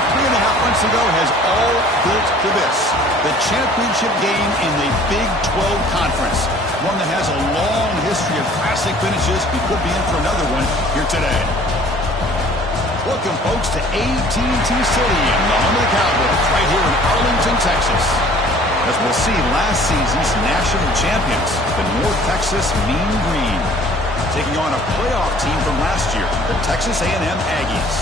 3.5 months ago has all built to this. The championship game in the Big 12 Conference. One that has a long history of classic finishes. We could be in for another one here today. Welcome, folks, to AT&T Stadium, the home of the Cowboys, right here in Arlington, Texas. As we'll see, last season's national champions, the North Texas Mean Green, taking on a playoff team from last year, the Texas A&M Aggies.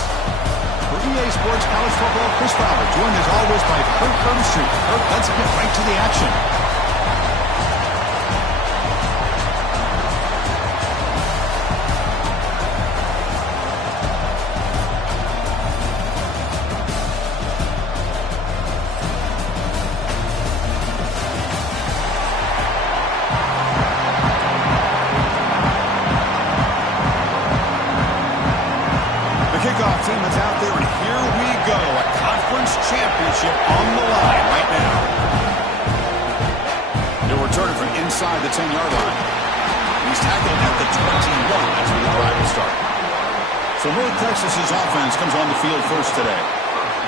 For EA Sports College Football, Chris Fowler, joined as always by Kirk Herbstreit. Kirk, let's get right to the action. Kickoff team is out there, and here we go. A conference championship on the line right now. He'll return it from inside the 10-yard line. He's tackled at the 21. That's where the drive will start. So North Texas's offense comes on the field first today.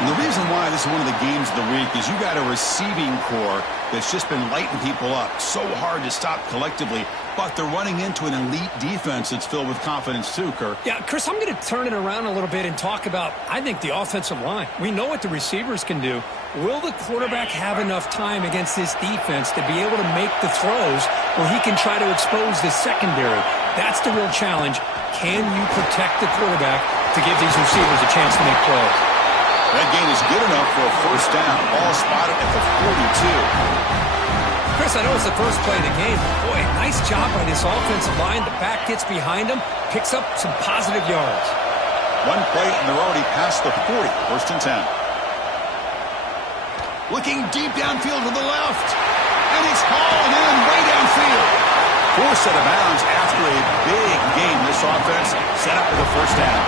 And the reason why this is one of the games of the week is you got a receiving core that's just been lighting people up. So hard to stop collectively, but they're running into an elite defense that's filled with confidence too, Kirk. Yeah, Chris, I'm going to turn it around a little bit and talk about, I think, the offensive line. We know what the receivers can do. Will the quarterback have enough time against this defense to be able to make the throws where he can try to expose the secondary? That's the real challenge. Can you protect the quarterback to give these receivers a chance to make plays? That gain is good enough for a first down. Ball spotted at the 42. Chris, I know it's the first play of the game. Boy, nice job by this offensive line. The back gets behind him, picks up some positive yards. One play, and they're already past the 40. First and 10. Looking deep downfield to the left. And he's hauled in way downfield. Forced out of bounds after a big game. This offense set up for the first down.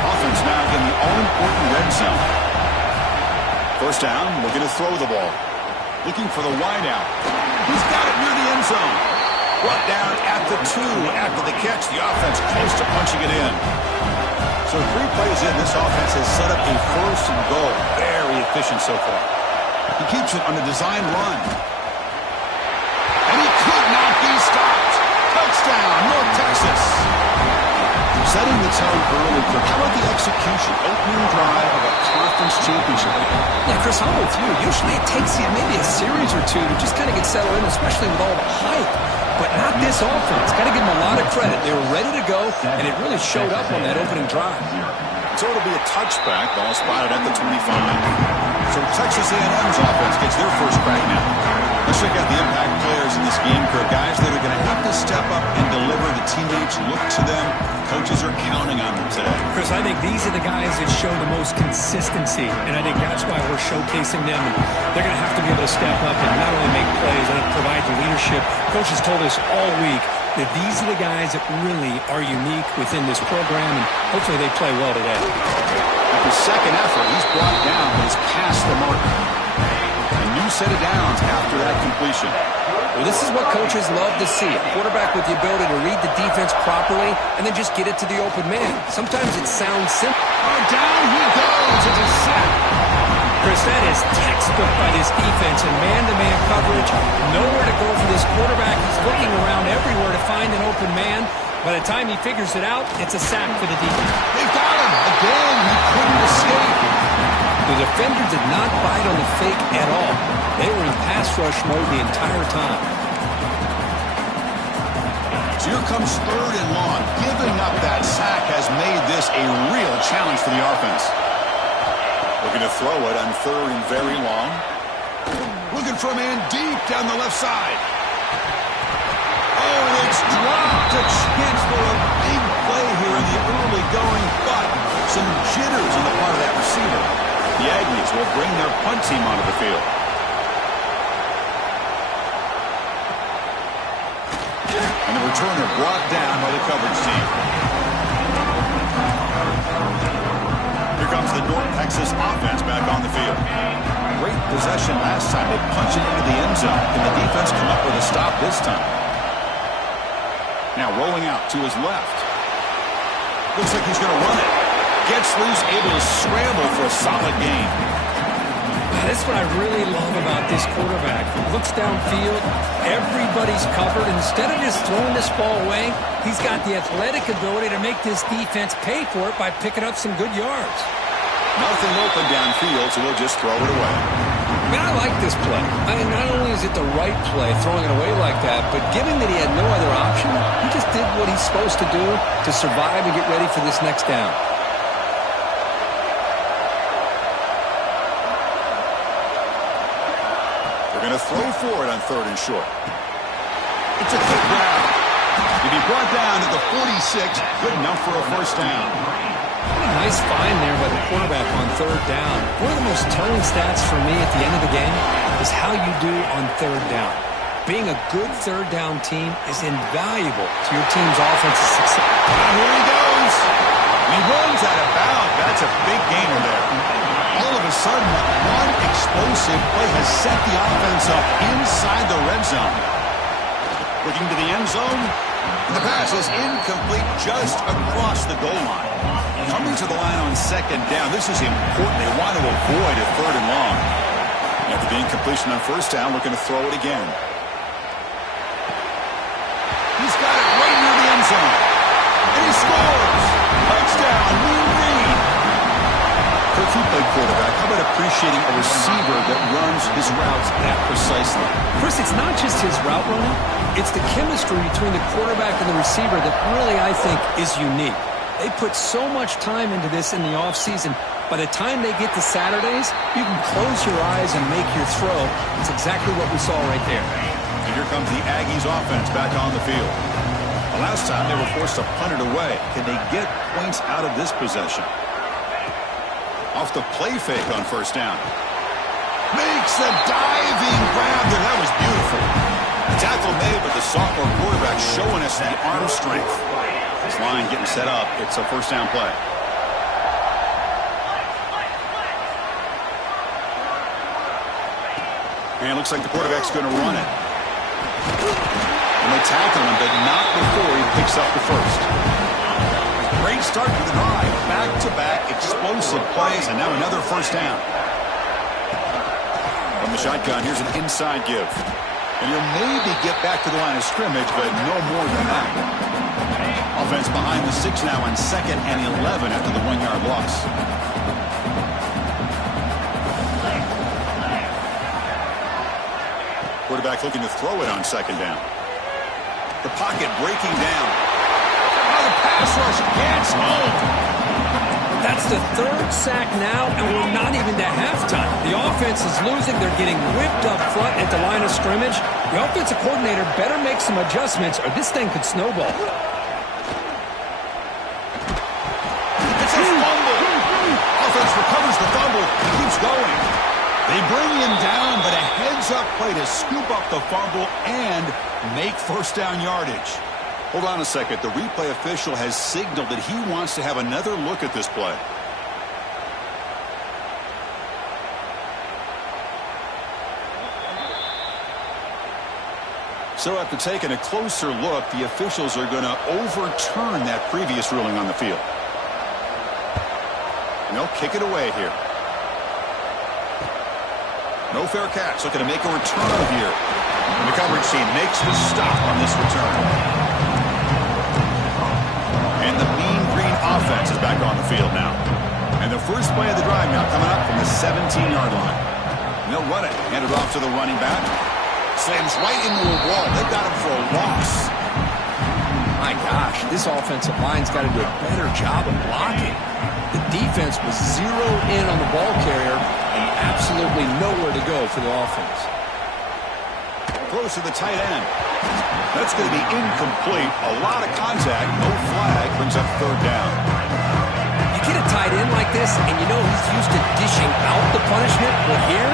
Offense now in the all-important red zone. First down, looking to throw the ball. Looking for the wideout. He's got it near the end zone. Brought down at the 2 after the catch. The offense close to punching it in. So 3 plays in, this offense has set up a first and goal. Very efficient so far. He keeps it on a design run. And he could not be stopped. Touchdown, North Texas. Setting the tone early. How about the execution? Opening drive of a conference championship game. Yeah, Chris, I'm with you. Usually it takes you maybe a series or two to just kind of get settled in, especially with all the hype. But not this offense. Got to give them a lot of credit. They were ready to go, and it really showed up on that opening drive. So it'll be a touchback. Ball spotted at the 25. So Texas A&M's offense gets their first crack now. Let's check out the impact players in this game, for guys that are going to have to step up and deliver. The teammates look to them. Coaches are counting on them today. Chris, I think these are the guys that show the most consistency, and I think that's why we're showcasing them. And they're going to have to be able to step up and not only make plays and provide the leadership. Coach has told us all week that these are the guys that really are unique within this program, and hopefully they play well today. After second effort, he's brought down, but he's past the mark. A new set of downs after that completion. Well, this is what coaches love to see. A quarterback with the ability to read the defense properly and then just get it to the open man. Sometimes it sounds simple. Oh, down he goes. It's a sack. Chris, that is textbook by this defense in man-to-man coverage. Nowhere to go for this quarterback. He's looking around everywhere to find an open man. By the time he figures it out, it's a sack for the defense. They got him. Again, he couldn't escape. The defender did not bite on the fake at all. They were in pass rush mode the entire time. So here comes third and long. Giving up that sack has made this a real challenge for the offense. Looking to throw it on third and very long. Looking for a man deep down the left side. Oh, it's dropped. A chance for a big play here in the early going, but some jitters on the part of that receiver. The Aggies will bring their punt team onto the field. And the returner brought down by the coverage team. Here comes the North Texas offense back on the field. Great possession last time. They punched it into the end zone. Can the defense come up with a stop this time? Now rolling out to his left. Looks like he's going to run it. Gets loose, able to scramble for a solid gain. That's what I really love about this quarterback. Looks downfield, everybody's covered. Instead of just throwing this ball away, he's got the athletic ability to make this defense pay for it by picking up some good yards. Nothing open downfield, so we'll just throw it away. I mean, I like this play. I mean, not only is it the right play, throwing it away like that, but given that he had no other option, he just did what he's supposed to do to survive and get ready for this next down. Going to throw for it on 3rd and short. It's a quick grab. To be brought down to the 46, good enough for a first down. What a nice find there by the quarterback on 3rd down. One of the most telling stats for me at the end of the game is how you do on 3rd down. Being a good 3rd down team is invaluable to your team's offensive success. And here he goes. He runs out of bounds. That's a big gainer there. All of a sudden, one explosive play has set the offense up inside the red zone. Looking to the end zone. The pass is incomplete just across the goal line. Coming to the line on 2nd down. This is important. They want to avoid a 3rd and long. After the incompletion on 1st down, looking to throw it again. He's got it right near the end zone. And he scores. Touchdown, Mean Green. Coach, you played quarterback. How about appreciating a receiver that runs his routes that precisely? Chris, it's not just his route running. It's the chemistry between the quarterback and the receiver that really, I think, is unique. They put so much time into this in the offseason. By the time they get to Saturdays, you can close your eyes and make your throw. It's exactly what we saw right there. And here comes the Aggies offense back on the field. The last time they were forced to punt it away. Can they get points out of this possession? Off the play fake on 1st down. Makes a diving grab there. That was beautiful. The tackle made, but the sophomore quarterback showing us the arm strength. This line getting set up. It's a 1st down play. And it looks like the quarterback's going to run it. And they tackle him, but not before he picks up the first. Great start to the drive. Back-to-back explosive plays, and now another 1st down. From the shotgun, here's an inside give. And he'll maybe get back to the line of scrimmage, but no more than that. Offense behind the 6 now on 2nd and 11 after the 1-yard loss. Quarterback looking to throw it on 2nd down. The pocket breaking down. Oh, the pass rush gets home. That's the 3rd sack now, and we're not even to halftime. The offense is losing. They're getting whipped up front at the line of scrimmage. The offensive coordinator better make some adjustments, or this thing could snowball. It's a fumble. Offense recovers the fumble. He keeps going. They bring him down, but a heads-up play to scoop up the fumble and make 1st down yardage. Hold on a second. The replay official has signaled that he wants to have another look at this play. So after taking a closer look, the officials are going to overturn that previous ruling on the field. And they'll kick it away here. No fair catch. Looking to make a return here. And the coverage team makes the stop on this return. And the Mean Green offense is back on the field now. And the first play of the drive now coming up from the 17-yard line. And they'll run it. Hand it off to the running back. Slams right into a wall. They've got him for a loss. My gosh, this offensive line's got to do a better job of blocking. The defense was zeroed in on the ball carrier and absolutely nowhere to go for the offense. Throws to the tight end. That's going to be incomplete. A lot of contact. No flag. Brings up 3rd down. You get a tight end like this, and you know he's used to dishing out the punishment. But here,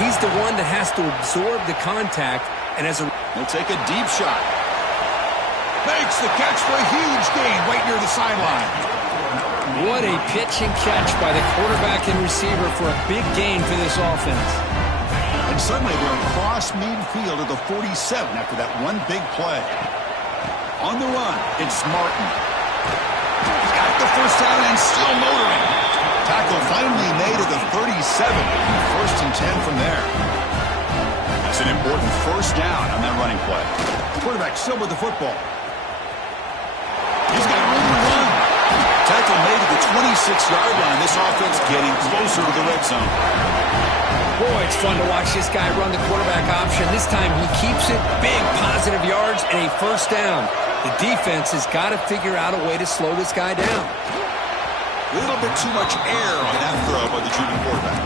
he's the one that has to absorb the contact. And as a... He'll take a deep shot. Makes the catch for a huge gain right near the sideline. What a pitch and catch by the quarterback and receiver for a big gain for this offense. And suddenly they're across midfield at the 47 after that one big play. On the run, it's Martin. He's got the first down and still motoring. Tackle finally made at the 37. First and 10 from there. That's an important first down on that running play. Quarterback still with the football. He's got room to run. Tackle made at the 26-yard line. This offense getting closer to the red zone. Boy, it's fun to watch this guy run the quarterback option. This time he keeps it, big positive yards, and a first down. The defense has got to figure out a way to slow this guy down. A little bit too much air on that throw by the junior quarterback.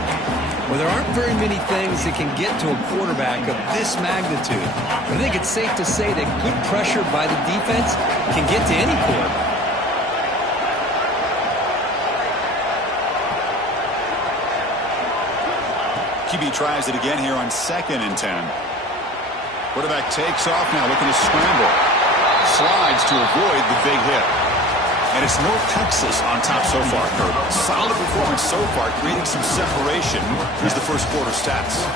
Well, there aren't very many things that can get to a quarterback of this magnitude. I think it's safe to say that good pressure by the defense can get to any quarterback. QB tries it again here on 2nd and 10. Quarterback takes off now, looking to scramble. Slides to avoid the big hit. And it's North Texas on top so far, Kurt. Solid performance so far, creating some separation. Here's the first quarter stats.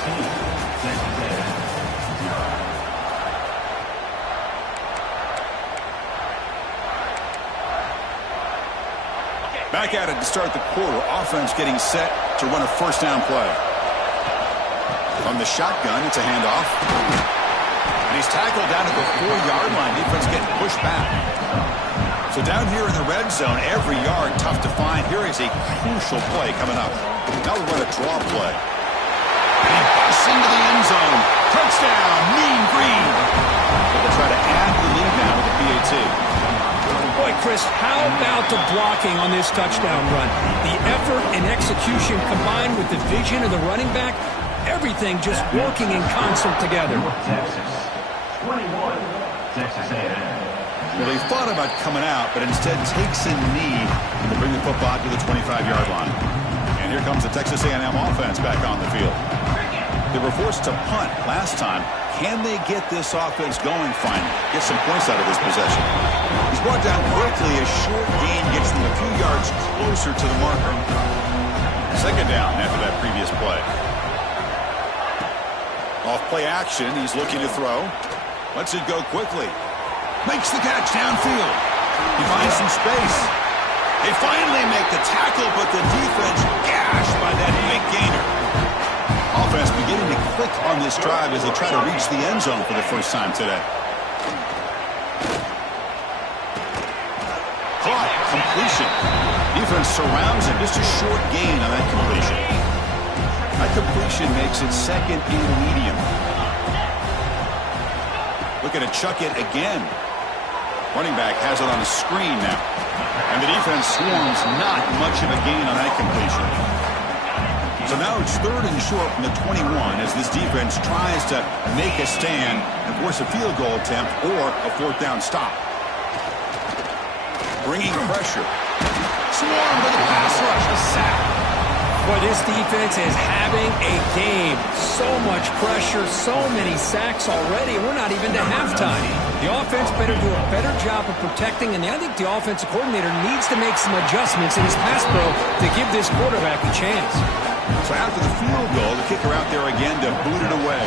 Back at it to start the quarter. Offense getting set to run a first down play. From the shotgun, it's a handoff. And he's tackled down at the 4-yard line. Defense getting pushed back. So down here in the red zone, every yard tough to find. Here is a crucial play coming up. Now we run a draw play. And he busts into the end zone. Touchdown, Mean Green. They'll try to add the lead now with the PAT. Boy, Chris, how about the blocking on this touchdown run? The effort and execution combined with the vision of the running back, everything just working in concert together. Texas, 21, Texas A&M. Well, he thought about coming out, but instead takes a knee to bring the football to the 25-yard line. And here comes the Texas A&M offense back on the field. They were forced to punt last time. Can they get this offense going finally? Get some points out of this possession. He's brought down quickly. A short gain gets them a few yards closer to the marker. Second down after that previous play. Off play action. He's looking to throw. Lets it go quickly. Makes the catch downfield. He finds some space. They finally make the tackle, but the defense gashed by that big gainer. Offense beginning to click on this drive as they try to reach the end zone for the first time today. Caught. Completion. Defense surrounds him. Just a short gain on that completion. That completion makes it second and medium. Looking to chuck it again. Running back has it on the screen now. And the defense swarms, not much of a gain on that completion. So now it's third and short from the 21 as this defense tries to make a stand and force a field goal attempt or a fourth down stop. Bringing pressure. Swarm with a pass rush. A sack. Boy, this defense is having a game. So much pressure, so many sacks already, and we're not even to halftime. The offense better do a better job of protecting, and I think the offensive coordinator needs to make some adjustments in his pass pro to give this quarterback a chance. So after the field goal, the kicker out there again to boot it away.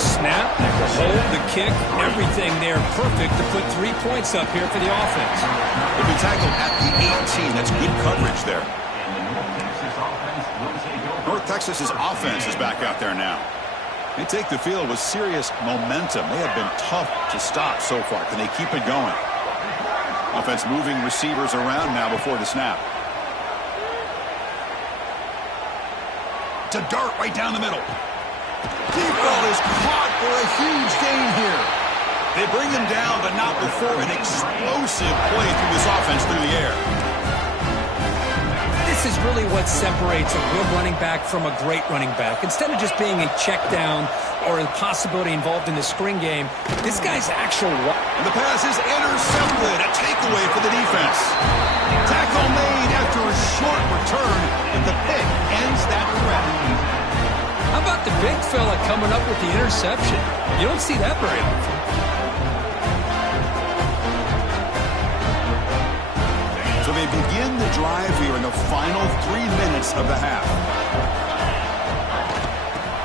Snap, the hold, the kick, everything there perfect to put 3 points up here for the offense. He'll be tackled at the 18. That's good coverage there. North Texas's offense is back out there now. They take the field with serious momentum. They have been tough to stop so far. Can they keep it going? Offense moving receivers around now before the snap. To dart right down the middle. Deep ball is caught for a huge gain here. They bring them down, but not before an explosive play through this offense through the air. This is really what separates a good running back from a great running back. Instead of just being a check down or a possibility involved in the screen game, this guy's actual... And the pass is intercepted. A takeaway for the defense. Tackle made after a short return, and the pick ends that threat. How about the big fella coming up with the interception? You don't see that very often. So they begin the drive here in the final 3 minutes of the half.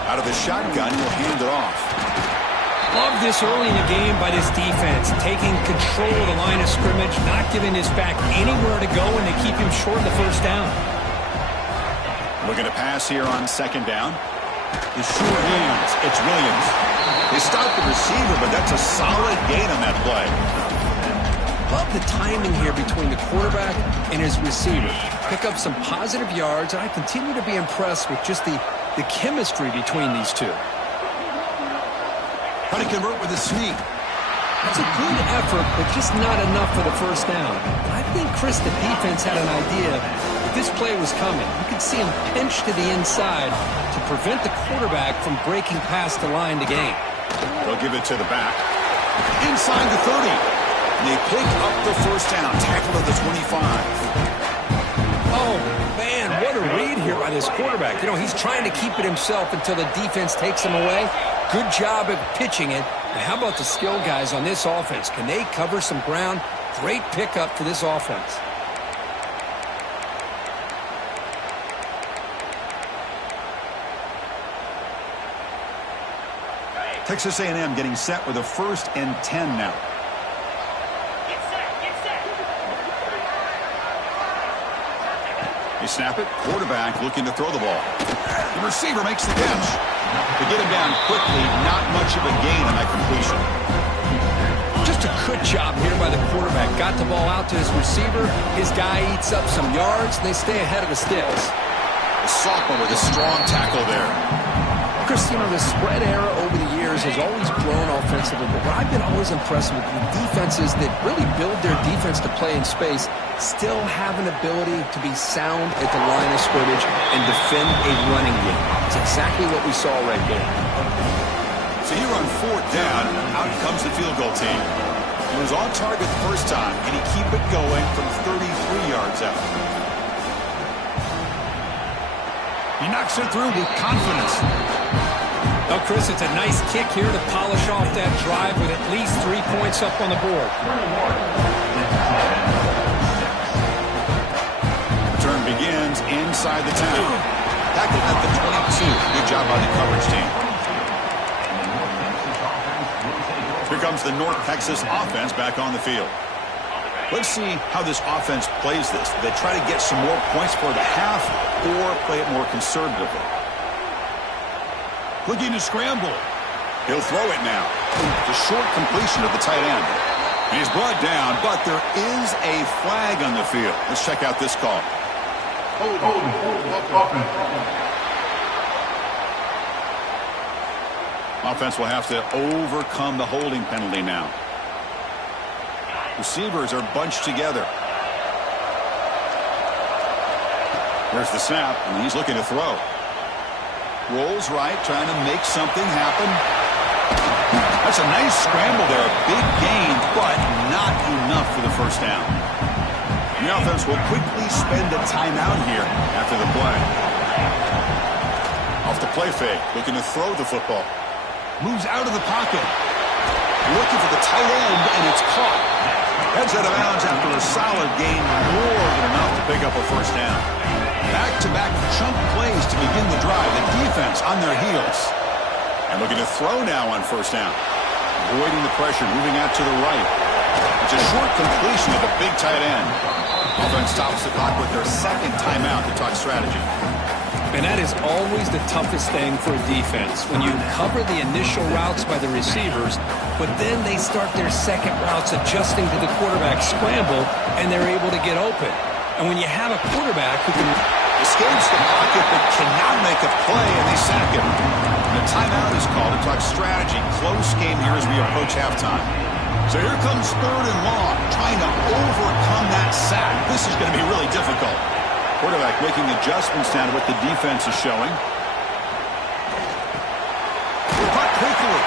Out of the shotgun, he'll hand it off. Love this early in the game by this defense, taking control of the line of scrimmage, not giving his back anywhere to go, and they keep him short of the first down. Looking to pass here on second down. The short hands. It's Williams. They stop the receiver, but that's a solid gain on that play. Love the timing here between the quarterback and his receiver. Pick up some positive yards, and I continue to be impressed with just the chemistry between these two. Trying to convert with a sneak. That's a good effort, but just not enough for the first down. I think, Chris, the defense had an idea that this play was coming. You could see him pinch to the inside to prevent the quarterback from breaking past the line to gain. They'll give it to the back. Inside the 30. And they pick up the first down. Tackle at the 25. Oh, man, what a read here by this quarterback. You know, he's trying to keep it himself until the defense takes him away. Good job at pitching it. And how about the skill guys on this offense? Can they cover some ground? Great pickup for this offense. Texas A&M getting set with a 1st and 10 now. They snap it. Quarterback looking to throw the ball. The receiver makes the catch. They get him down quickly. Not much of a gain on that completion. Just a good job here by the quarterback. Got the ball out to his receiver. His guy eats up some yards, and they stay ahead of the sticks. The sophomore with a strong tackle there. Chris, you know, the spread era over the years has always grown offensively, but what I've been always impressed with the defenses that really build their defense to play in space still have an ability to be sound at the line of scrimmage and defend a running game. It's exactly what we saw right there. So here on 4th down, out comes the field goal team. He was on target the first time. Can he keep it going from 33 yards out? He knocks it through with confidence. Oh, Chris, it's a nice kick here to polish off that drive with at least 3 points up on the board. Return begins inside the 10. Tackled at the 22. Good job by the coverage team. Here comes the North Texas offense back on the field. Let's see how this offense plays this. They try to get some more points for the half or play it more conservatively. Looking to scramble. He'll throw it now. The short completion of the tight end. He's brought down, but there is a flag on the field. Let's check out this call. Offense will have to overcome the holding penalty now. Receivers are bunched together. There's the snap, and he's looking to throw. Rolls right, trying to make something happen. That's a nice scramble there. A big gain, but not enough for the first down. The offense will quickly spend a timeout here after the play. Off the play fake, looking to throw the football. Moves out of the pocket. Looking for the tight end, and it's caught. Heads out of bounds after a solid gain, more than enough to pick up a first down. Back-to-back chunk plays to begin the drive. The defense on their heels. And looking to throw now on first down. Avoiding the pressure, moving out to the right. It's a short completion of a big tight end. Offense stops the clock with their second timeout to talk strategy. And that is always the toughest thing for a defense. When you cover the initial routes by the receivers, but then they start their second routes adjusting to the quarterback scramble, and they're able to get open. And when you have a quarterback who can escapes the pocket but cannot make a play, and they sack him. The timeout is called to talk strategy. Close game here as we approach halftime. So here comes 3rd and long, trying to overcome that sack. This is going to be really difficult. Quarterback making adjustments down to what the defense is showing. Caught quickly.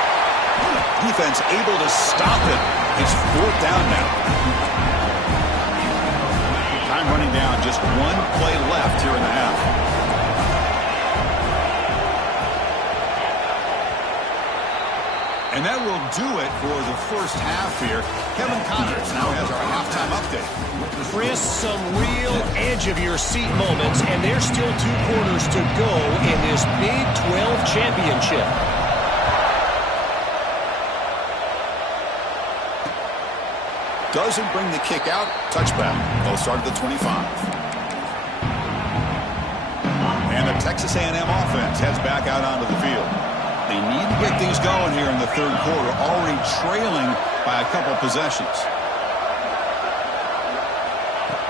Defense able to stop it. It's 4th down now. Time running down, just 1 play left here in the half. And that will do it for the first half here. Kevin Connors now has our halftime update. Chris, some real edge-of-your-seat moments, and there's still 2 quarters to go in this Big 12 championship. Doesn't bring the kick out. Touchback. They'll start at the 25. And the Texas A&M offense heads back out onto the field. They need to get things going here in the third quarter, already trailing by a couple possessions.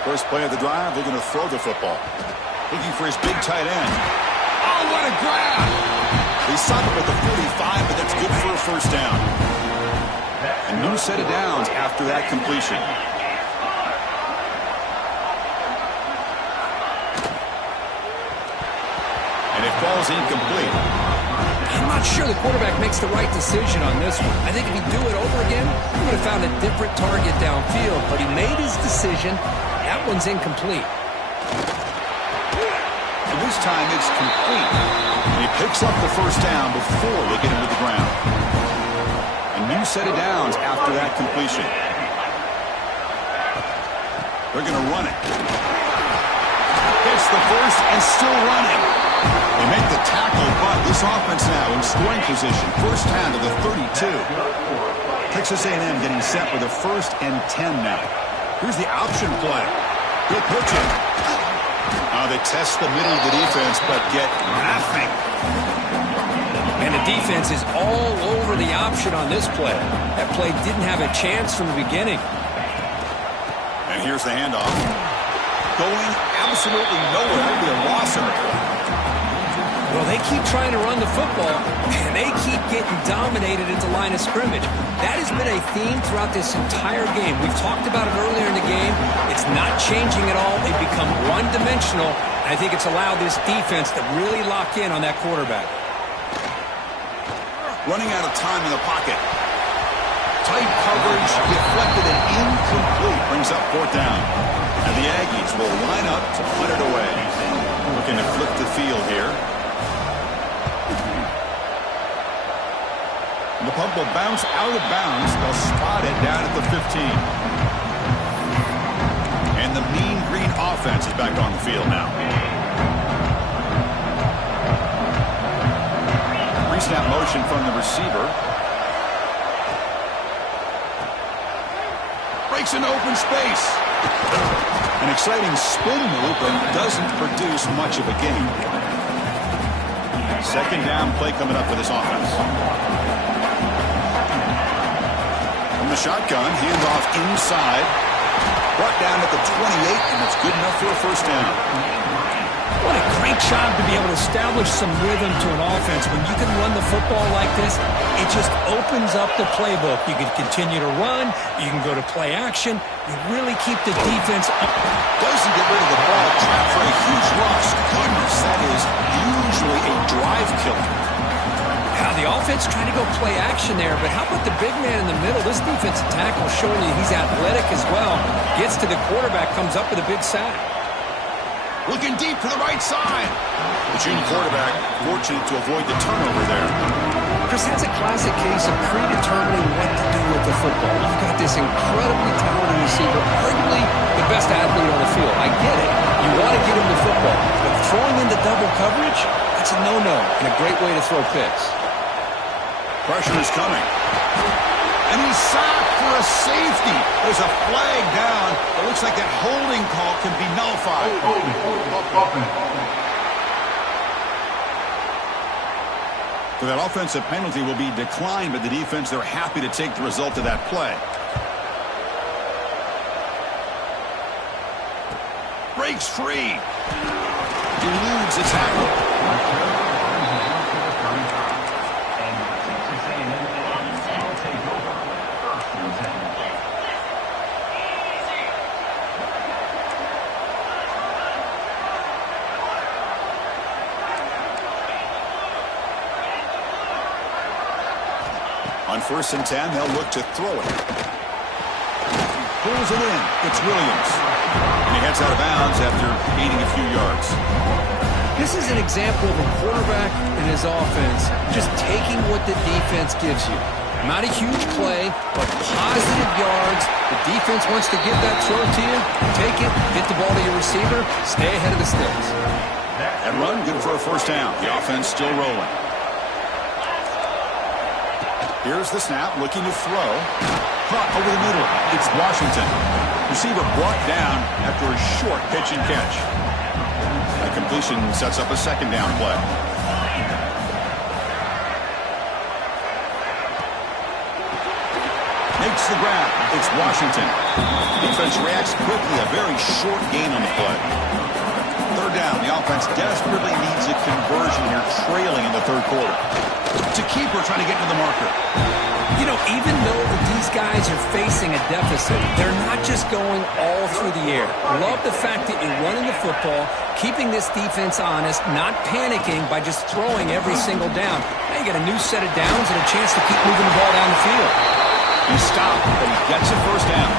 First play of the drive, they're going to throw the football. Looking for his big tight end. Oh, what a grab! He stopped it with the 45, but that's good for a first down. A new set of downs after that completion. And it falls incomplete. I'm not sure the quarterback makes the right decision on this one. I think if he'd do it over again, he would have found a different target downfield. But he made his decision. That one's incomplete. And this time it's complete. And he picks up the first down before they get him to the ground. A new set of downs after that completion. They're going to run it. Gets the first and still running. They make the tackle, but this offense now in scoring position. First down to the 32. Texas A&M getting set with a 1st and 10 now. Here's the option play. He'll pitch it. They test the middle of the defense, but get nothing. And the defense is all over the option on this play. That play didn't have a chance from the beginning. And here's the handoff. Going absolutely nowhere. That'll be a loss in the play. Well, they keep trying to run the football, and they keep getting dominated at the line of scrimmage. That has been a theme throughout this entire game. We've talked about it earlier in the game. It's not changing at all. They've become one-dimensional, and I think it's allowed this defense to really lock in on that quarterback. Running out of time in the pocket. Tight coverage, deflected and incomplete. Brings up 4th down. And the Aggies will line up to punt it away. Looking to flip the field here. And the punt will bounce out of bounds. They'll spot it down at the 15. And the Mean Green offense is back on the field now. Pre-snap motion from the receiver. Breaks into open space. An exciting spin move, but doesn't produce much of a gain. Second down play coming up for this offense. From the shotgun, handoff inside. Brought down at the 28, and it's good enough for a first down. What a great job to be able to establish some rhythm to an offense. When you can run the football like this, it just opens up the playbook. You can continue to run. You can go to play action. You really keep the defense up. Doesn't get rid of the ball. Trapped for a huge loss. Goodness, that is usually a drive killer. Now the offense trying to go play action there, but how about the big man in the middle? This defensive tackle showing you he's athletic as well. Gets to the quarterback, comes up with a big sack. Looking deep to the right side. The junior quarterback fortunate to avoid the turnover there. Chris, that's a classic case of predetermining what to do with the football. You've got this incredibly talented receiver, arguably the best athlete on the field. I get it. You want to get him the football. But throwing into double coverage, that's a no-no and a great way to throw picks. Pressure is coming. And he's sacked for a safety. There's a flag down. It looks like that holding call can be nullified. So that offensive penalty will be declined by the defense. They're happy to take the result of that play. Breaks free. Eludes the tackle. On 1st and 10, they'll look to throw it. Pulls it in. It's Williams. And he heads out of bounds after gaining a few yards. This is an example of a quarterback and his offense just taking what the defense gives you. Not a huge play, but positive yards. The defense wants to give that throw to you. Take it, get the ball to your receiver, stay ahead of the sticks. That run, good for a first down. The offense still rolling. Here's the snap, looking to throw. caught over the middle. It's Washington. Receiver brought down after a short pitch and catch. That completion sets up a second down play. Makes the grab. It's Washington. Defense reacts quickly. A very short gain on the play. Third down. The offense desperately needs a conversion here, trailing in the third quarter. It's a keeper trying to get to the marker. You know, even though that these guys are facing a deficit, they're not just going all through the air. Love the fact that you're running the football, keeping this defense honest, not panicking by just throwing every single down. Now you got a new set of downs and a chance to keep moving the ball down the field. He stopped, but he gets a first down.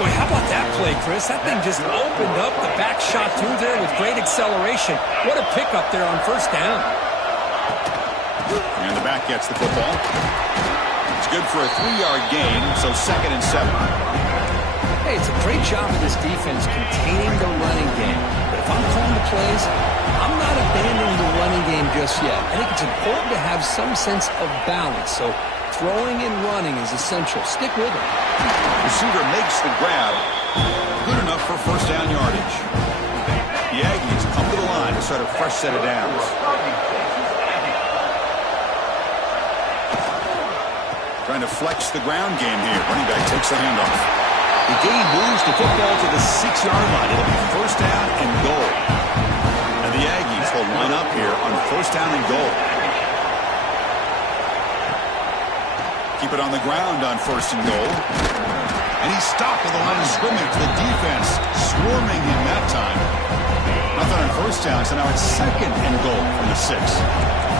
Boy, how about that play, Chris? That thing just opened up. The back shot through there with great acceleration. What a pickup there on first down. And the back gets the football. It's good for a 3-yard gain, so 2nd and 7. Hey, it's a great job of this defense containing the running game. But if I'm calling the plays, I'm not abandoning the running game just yet. I think it's important to have some sense of balance. So throwing and running is essential. Stick with it. Receiver makes the grab. Good enough for first down yardage. The Aggies come to the line to start a fresh set of downs. Trying to flex the ground game here. Running back takes the handoff. The game moves the football to the 6-yard line. It'll be first down and goal. And the Aggies will line up here on first down and goal. Keep it on the ground on first and goal. And he's stopped at the line of scrimmage. The defense swarming him that time. Nothing on first down, so now it's second and goal from the 6.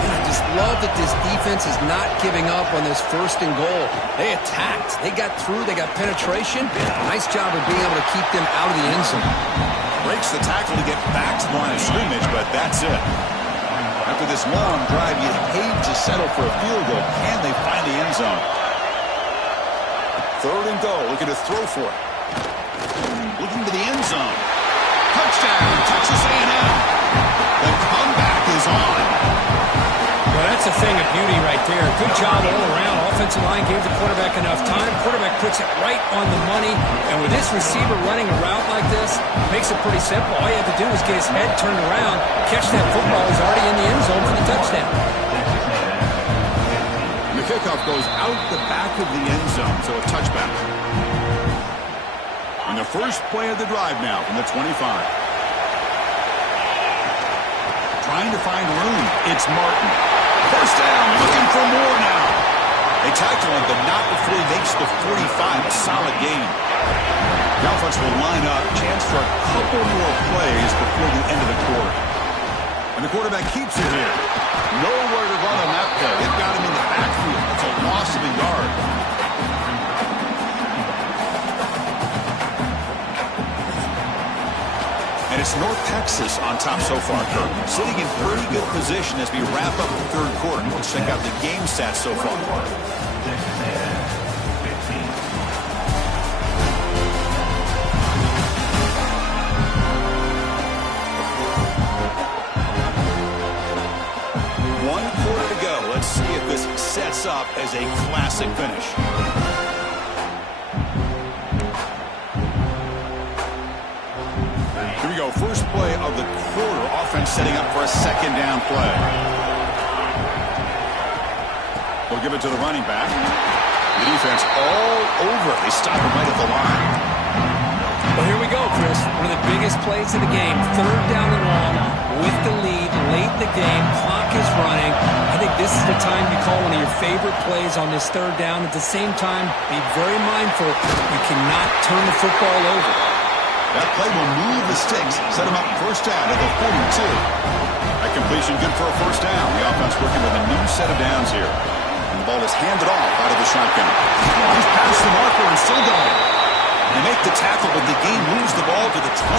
I just love that this defense is not giving up on this first and goal. They attacked. They got through. They got penetration. Nice job of being able to keep them out of the end zone. Breaks the tackle to get back to the line of scrimmage, but that's it. After this long drive, you hate to settle for a field goal. Can they find the end zone? Third and goal. Looking to throw for it. Looking to the end zone. Touchdown, Texas A&M. The comeback is on. Well, that's a thing of beauty right there. Good job all around. Offensive line gave the quarterback enough time. Quarterback puts it right on the money. And with this receiver running a route like this, makes it pretty simple. All you have to do is get his head turned around, catch that football. He's already in the end zone for the touchdown. And the kickoff goes out the back of the end zone, so a touchback. And the first play of the drive now from the 25. Trying to find room. It's Martin. First down, looking for more now. They tackle him, but not before he makes the 45. A solid gain. The offense will line up. Chance for a couple more plays before the end of the quarter. And the quarterback keeps it here. Nowhere to run on that play. They've got him in the backfield. It's a loss of a yard. And it's North Texas on top so far, Kirk. Sitting in pretty good position as we wrap up the third quarter. Let's check out the game stats so far. Texas A&M, 15. One quarter to go. Let's see if this sets up as a classic finish. Here we go. First play of the quarter. Offense setting up for a second down play. We'll give it to the running back. The defense all over it. They stop him right at the line. Well, here we go, Chris. One of the biggest plays of the game. Third down and long with the lead late in the game. Clock is running. I think this is the time you call one of your favorite plays on this third down. At the same time, be very mindful. You cannot turn the football over. That play will move the sticks. Set him up first down at the 42. That completion good for a first down. The offense working with a new set of downs here. And the ball is handed off out of the shotgun. He's past the marker and still going. They make the tackle, but the game moves the ball to the 28.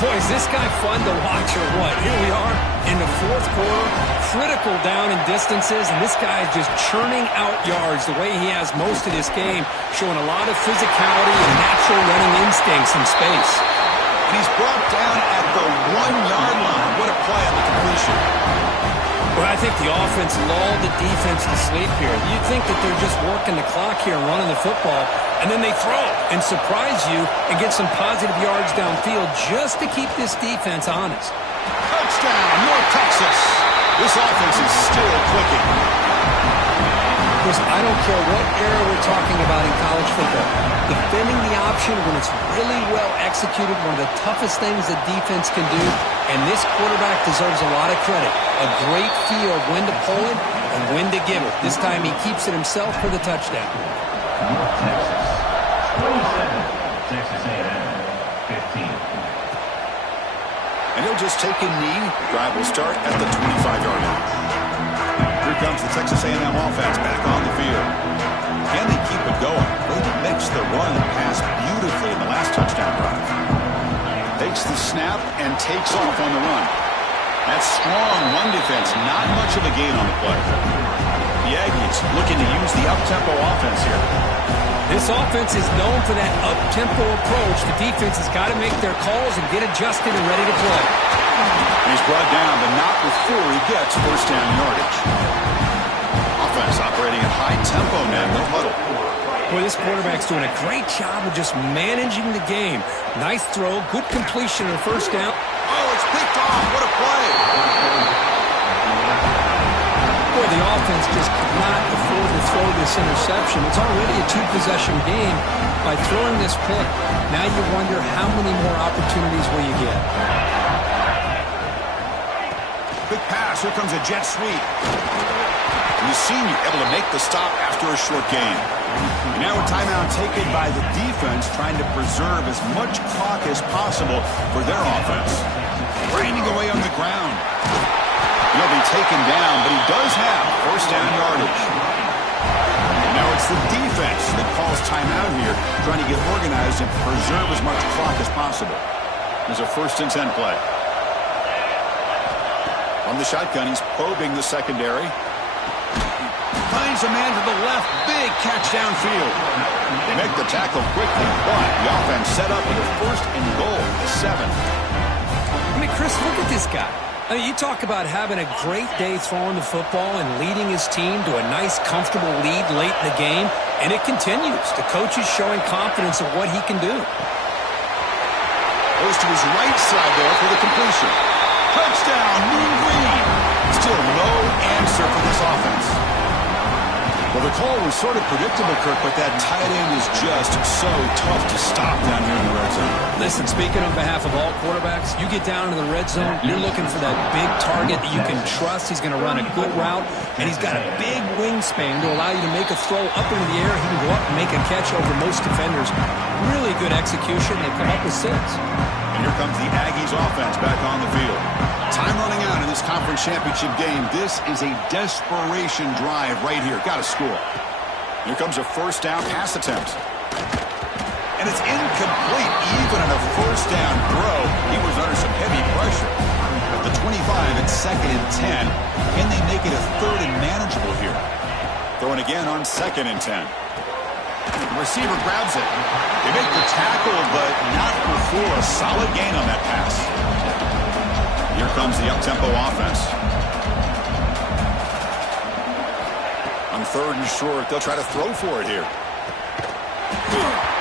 Boy, is this guy fun to watch or what? Here we are in the fourth quarter, critical down in distances, and this guy is just churning out yards the way he has most of this game, showing a lot of physicality and natural running instincts in space. And he's brought down at the 1-yard line. What a play on the completion. Well, I think the offense lulled the defense to sleep here. You'd think that they're just working the clock here and running the football, and then they throw and surprise you and get some positive yards downfield just to keep this defense honest. Touchdown, North Texas. This offense is still clicking. Chris, I don't care what era we're talking about in college football. Defending the option when it's really well executed, one of the toughest things a defense can do, and this quarterback deserves a lot of credit. A great feel of when to pull it and when to give it. This time he keeps it himself for the touchdown. North Texas, 27. Texas A&M, 15. And he'll just take a knee. Drive will start at the 25-yard line. Here comes the Texas A&M offense back on the field. Can they keep it going? They mixed the run and pass beautifully in the last touchdown drive. Takes the snap and takes off on the run. That strong run defense, not much of a gain on the play. The Aggies looking to use the up-tempo offense here. This offense is known for that up-tempo approach. The defense has got to make their calls and get adjusted and ready to play. He's brought down, but not before he gets first down yardage. Offense operating at high tempo now, no huddle. Boy, this quarterback's doing a great job of just managing the game. Nice throw, good completion on first down. Oh, it's picked off. What a play. Boy, the offense just could not afford to throw this interception. It's already a two-possession game. By throwing this pick, now you wonder how many more opportunities will you get. Big pass. Here comes a jet sweep. And the senior able to make the stop after a short gain. And now a timeout taken by the defense, trying to preserve as much clock as possible for their offense. Grinding away on the ground. He'll be taken down, but he does have first down yardage. And now it's the defense that calls timeout here, trying to get organized and preserve as much clock as possible. There's a 1st and 10 play. On the shotgun, he's probing the secondary. Finds a man to the left. Big catch downfield. They make the tackle quickly, but the offense set up with a 1st and goal at 7. I mean, Chris, look at this guy. I mean, you talk about having a great day throwing the football and leading his team to a nice, comfortable lead late in the game, and it continues. The coach is showing confidence of what he can do. Goes to his right side there for the completion. Touchdown, Mean Green. Still no answer for this offense. Well, the call was sort of predictable, Kirk, but that tight end is just so tough to stop down here in the red zone. Listen, speaking on behalf of all quarterbacks, you get down into the red zone, you're looking for that big target that you can trust. He's going to run a good route, and he's got a big wingspan to allow you to make a throw up into the air. He can go up and make a catch over most defenders. Really good execution. They come up with 6. And here comes the Aggies offense back on the field. Time running out in this conference championship game. This is a desperation drive right here. Got to score. Here comes a first down pass attempt. And it's incomplete. Even on a first down throw, he was under some heavy pressure. At the 25, it's 2nd and 10. Can they make it a 3rd and manageable here? Throwing again on 2nd and 10. The receiver grabs it. They make the tackle, but not before a solid gain on that pass. Here comes the up-tempo offense. On 3rd and short, they'll try to throw for it here.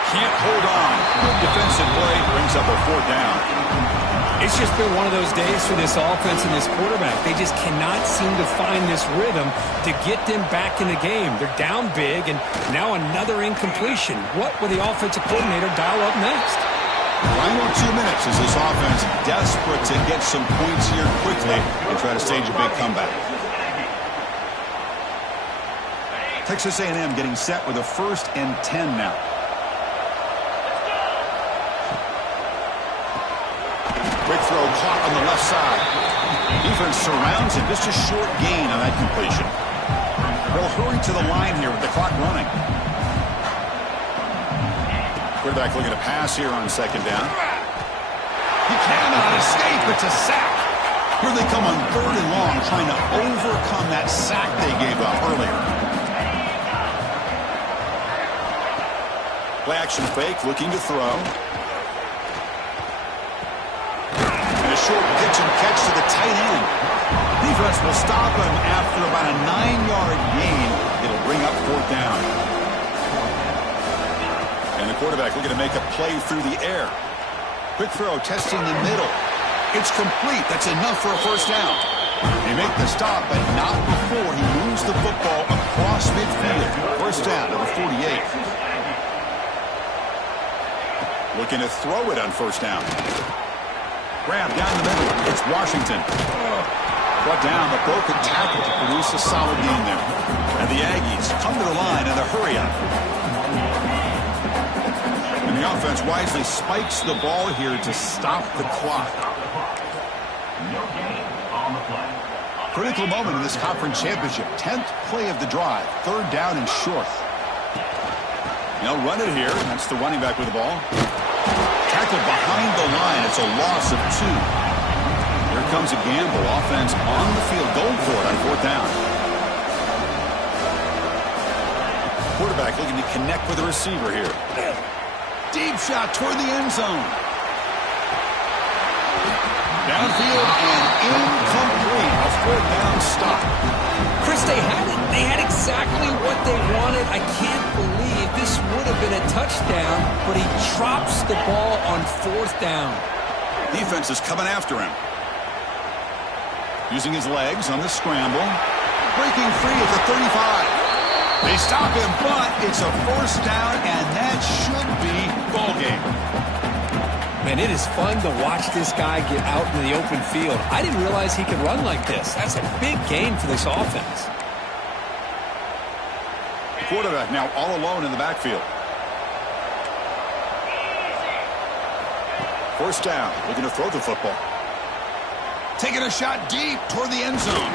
Can't hold on. Good defensive play brings up a 4th down. It's just been one of those days for this offense and this quarterback. They just cannot seem to find this rhythm to get them back in the game. They're down big, and now another incompletion. What will the offensive coordinator dial up next? Final 2 minutes as this offense desperate to get some points here quickly and try to stage a big comeback. Texas A&M getting set with a 1st and 10 now. Quick throw caught on the left side. Defense surrounds him. Just a short gain on that completion. They'll hurry to the line here with the clock running. Quarterback looking to pass here on 2nd down. He cannot escape. It's a sack. Here they come on 3rd and long, trying to overcome that sack they gave up earlier. Play action fake, looking to throw. And a short pitch and catch to the tight end. Defense will stop him after about a 9-yard gain. It'll bring up 4th down. And the quarterback looking to make a play through the air. Quick throw, testing the middle. It's complete. That's enough for a 1st down. They make the stop, but not before he moves the football across midfield. 1st down to the 48. Looking to throw it on 1st down. Grab down the middle. It's Washington. Brought down the broken tackle to produce a solid gain there. And the Aggies come to the line in a hurry-up. And the offense wisely spikes the ball here to stop the clock. No gain on the play. Critical moment in this conference championship. 10th play of the drive. 3rd down and short. They'll run it here. That's the running back with the ball. Tackled behind the line. It's a loss of 2. Here comes a gamble. Offense on the field. Going for it on 4th down. Quarterback looking to connect with the receiver here. Deep shot toward the end zone. Downfield and incomplete. A 4th down stop. Chris, they had it. They had exactly what they wanted. I can't believe this would have been a touchdown, but he drops the ball on 4th down. Defense is coming after him. Using his legs on the scramble. Breaking free at the 35. They stop him, but it's a 1st down, and that should be ball game. Man, it is fun to watch this guy get out in the open field. I didn't realize he could run like this. That's a big gain for this offense. The quarterback now all alone in the backfield. 1st down, looking to throw the football. Taking a shot deep toward the end zone.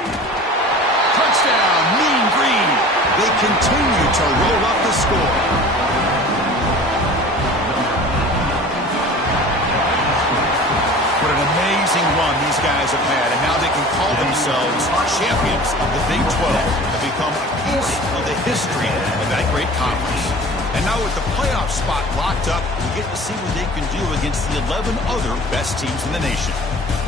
Touchdown, Mean Green. They continue to roll up the score. What an amazing run these guys have had, and now they can call themselves champions of the Big 12 and become a piece of the history of that great conference. And now with the playoff spot locked up, we get to see what they can do against the 11 other best teams in the nation.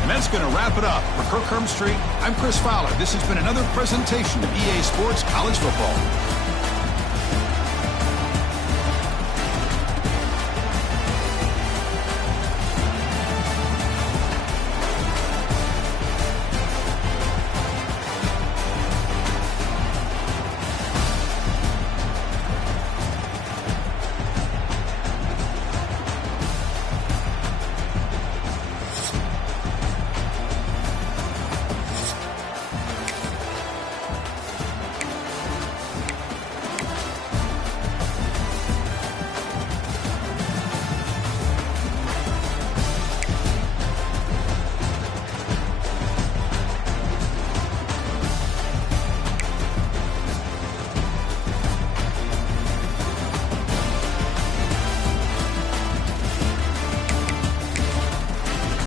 And that's going to wrap it up. For Kirk Hermstreet, I'm Chris Fowler. This has been another presentation of EA Sports College Football.